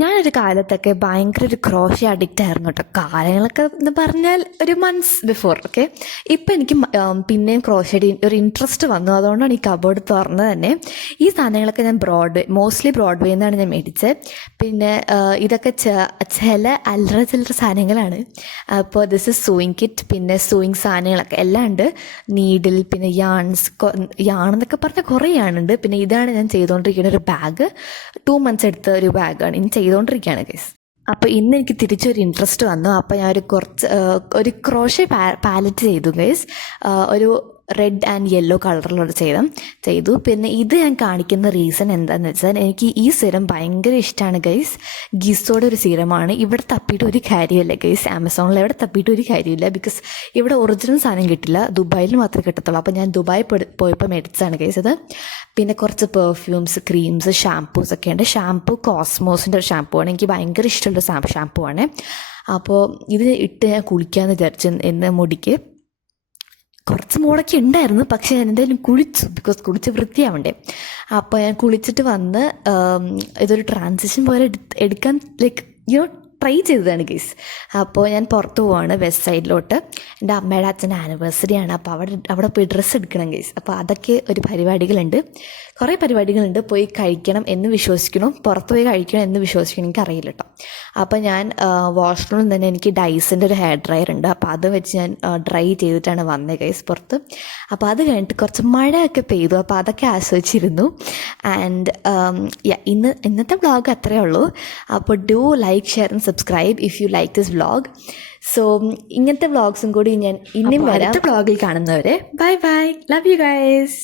ഞാനൊരു കാലത്തൊക്കെ ഭയങ്കര ഒരു ക്രോഷ്യ അഡിക്റ്റ് ആയിരുന്നു കേട്ടോ. കാലങ്ങളൊക്കെ എന്ന് പറഞ്ഞാൽ ഒരു മന്ത്സ് ബിഫോർ. ഓക്കെ, ഇപ്പം എനിക്ക് പിന്നെയും ക്രോഷ്യയുടെ ഒരു ഇൻട്രസ്റ്റ് വന്നു. അതുകൊണ്ടാണ് ഈ കബോർഡ് തുറന്നത് തന്നെ. ഈ സാധനങ്ങളൊക്കെ ഞാൻ മോസ്റ്റ്ലി ബ്രോഡ്വേ നിന്നാണ് ഞാൻ മേടിച്ചത്. പിന്നെ ഇതൊക്കെ ചില അല്ലറ ചില്ലറ സാധനങ്ങളാണ്. അപ്പോൾ ദിസ് ഇസ് സൂയിങ് കിറ്റ്, പിന്നെ സൂയിങ് സാധനങ്ങളൊക്കെ എല്ലാം ഉണ്ട്. നീഡിൽ, പിന്നെ യാണെന്നൊക്കെ പറഞ്ഞാൽ കുറേ യാണുണ്ട്. പിന്നെ ഇതാണ് ഞാൻ ചെയ്തുകൊണ്ടിരിക്കുന്ന ഒരു ബാഗ്. 2 months എടുത്ത ഒരു ബാഗാണ്, ഇനി ചെയ്തുകൊണ്ടിരിക്കുകയാണ് ഗൈസ്. അപ്പോൾ ഇന്ന് എനിക്ക് തിരിച്ചൊരു ഇൻട്രസ്റ്റ് വന്നു. അപ്പോൾ ഞാൻ ഒരു ക്രോഷ്യ പാലറ്റ് ചെയ്തു ഗൈസ്. ഒരു റെഡ് ആൻഡ് യെല്ലോ കളറിലുള്ള ചെയ്തു. പിന്നെ ഇത് ഞാൻ കാണിക്കുന്ന റീസൺ എന്താണെന്ന് വെച്ചാൽ, എനിക്ക് ഈ സിറം ഭയങ്കര ഇഷ്ടമാണ് ഗൈസ്. ഗിസോയുടെ ഒരു സിറമാണ്. ഇവിടെ തപ്പിയിട്ട് ഒരു കാര്യമില്ല ഗൈസ്. ആമസോണിൽ എവിടെ തപ്പിയിട്ട് ഒരു കാര്യമില്ല. ബിക്കോസ് ഇവിടെ ഒറിജിനൽ സാധനം കിട്ടില്ല, ദുബായിൽ മാത്രമേ കിട്ടത്തുള്ളൂ. അപ്പോൾ ഞാൻ ദുബായി പോയപ്പോൾ മേടിച്ചതാണ് ഗൈസ് ഇത്. പിന്നെ കുറച്ച് പെർഫ്യൂംസ്, ക്രീംസ്, ഷാംപൂസ് ഒക്കെ ഉണ്ട്. ഷാംപൂ കോസ്മോസിൻ്റെ ഒരു ഷാംപൂ ആണ്. എനിക്ക് ഭയങ്കര ഇഷ്ടമുള്ള ഷാംപൂ ആണ്. അപ്പോൾ ഇത് ഇട്ട് ഞാൻ കുളിക്കാമെന്ന് വിചാരിച്ചു. എന്ന് മുടിക്ക് കുറച്ച് മൂടൊക്കെ ഉണ്ടായിരുന്നു, പക്ഷേ ഞാൻ എന്തായാലും കുളിച്ചു. ബിക്കോസ് കുളിച്ച് വൃത്തിയാവണ്ടേ. അപ്പോൾ ഞാൻ കുളിച്ചിട്ട് വന്ന് ഇതൊരു ട്രാൻസിഷൻ പോലെ എടുക്കാൻ ട്രൈ ചെയ്തതാണ് ഗൈസ്. അപ്പോൾ ഞാൻ പുറത്ത് പോവാണ്, വെസ്റ്റ് സൈഡിലോട്ട്. എൻ്റെ അമ്മയുടെ അച്ഛൻ്റെ ആനിവേഴ്സറിയാണ്. അപ്പോൾ അവിടെ പോയി ഡ്രസ്സ് എടുക്കണം ഗൈസ്. അപ്പോൾ അതൊക്കെ ഒരു കുറേ പരിപാടികളുണ്ട്. പോയി കഴിക്കണം എന്ന് വിശ്വസിക്കണം, പുറത്ത് പോയി കഴിക്കണം എന്ന് വിശ്വസിക്കണം, എനിക്കറിയില്ല കേട്ടോ. അപ്പോൾ ഞാൻ വാഷ്റൂമിൽ തന്നെ എനിക്ക് ഡൈസിൻ്റെ ഒരു ഹെയർ ഡ്രയർ ഉണ്ട്. അപ്പോൾ അത് വെച്ച് ഞാൻ ഡ്രൈ ചെയ്തിട്ടാണ് വന്നത് ഗൈസ് പുറത്ത്. അപ്പോൾ അത് കഴിഞ്ഞിട്ട് കുറച്ച് മഴയൊക്കെ പെയ്തു. അപ്പോൾ അതൊക്കെ ആസ്വദിച്ചിരുന്നു. ആൻഡ് ഇന്നത്തെ വ്ളോഗ് അത്രയേ ഉള്ളൂ. അപ്പോൾ do like, share and subscribe if you like this vlog. So ഇങ്ങനത്തെ വ്ളോഗ്സും കൂടി ഞാൻ ഇനിയും അടുത്ത വ്ളോഗിൽ കാണുന്നവരെ bye bye, love you guys.